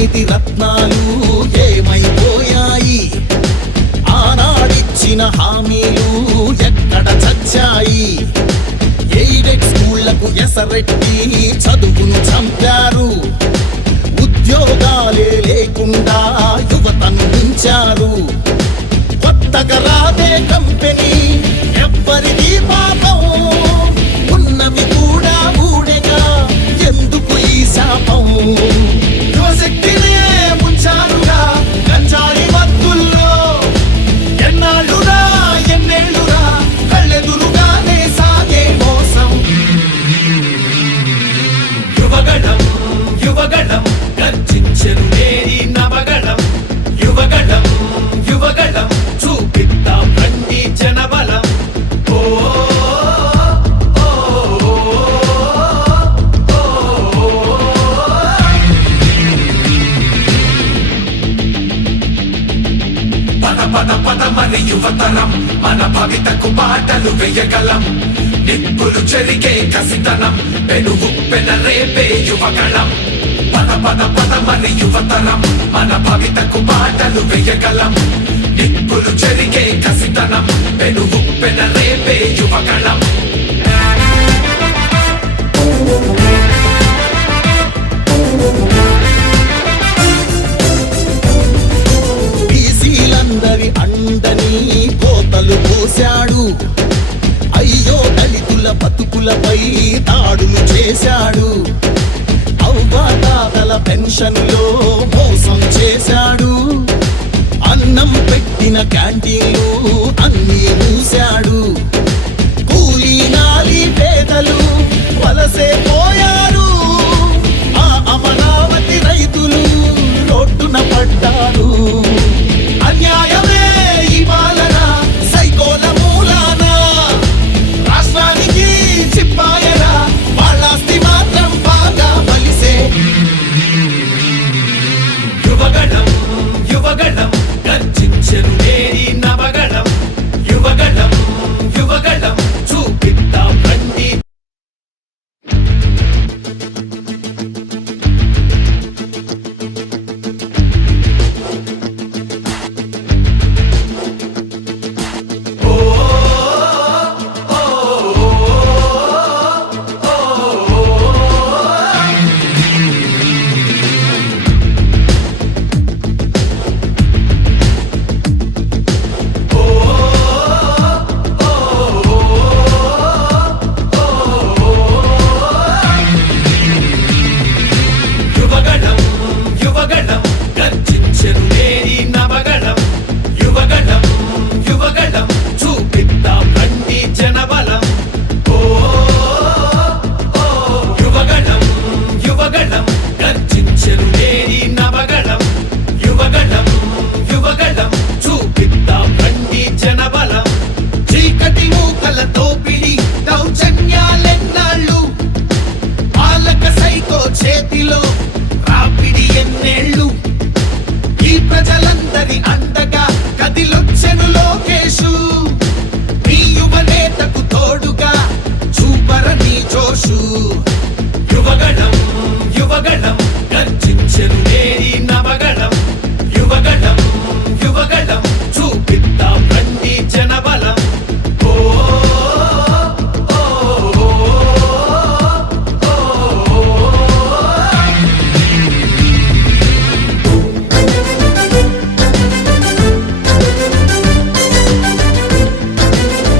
అవినీతి రత్నాలు ఏమైపోయాయి? ఆనాడిచ్చిన హామీలు ఎక్కడ చచ్చాయి? ఎయిడెడ్ స్కూళ్లకు ఎసరెట్టి చదువును చంపారు. ఉద్యోగాలే లేకుండా యువతను ఉంచారు. కొత్తగా రాదే కంపెనీ ఎవ్వరిది పాపం, ఉన్నవి కూడా ఊడెగా ఎందుకు ఈ శాపం? యువశక్తినే ముంచారుగా గంజాయి మత్తుల్లో, ఎన్నాళ్ళురా ఎన్నేళ్ళురా కళ్ళెదురుగానే సాగే మోసం. యువగణం యువగణం గర్జించెను నేరి నవగణం. యువగణం యువగణం చూపిద్దాం రండి జనబలం. పద పద పద మరి యువతరం, మన భవితకు బాటలు వేయగలం. నిప్పులు చెరిగే కసితనం, పెనుగు పెనరేపే యువగణం. పద పద పద మరి యువతరం, మన భవితకు బాటలు వేయగలం. నిప్పులు చెరిగే కసితనం, పెనుగు పెనరేపే యువగణం. బీసీలందరి అండని కోతలు పోశాడు. అయ్యో దళితుల బతుకులపై దాడులు చేశాడు. అవ్వాతాతల పెన్షన్లో మోసం చేశాడు. అన్నం పెట్టిన క్యాంటీన్లు అన్నీ మూశాడు. కూలీ నాలి పేదలు వలసే పోయారు.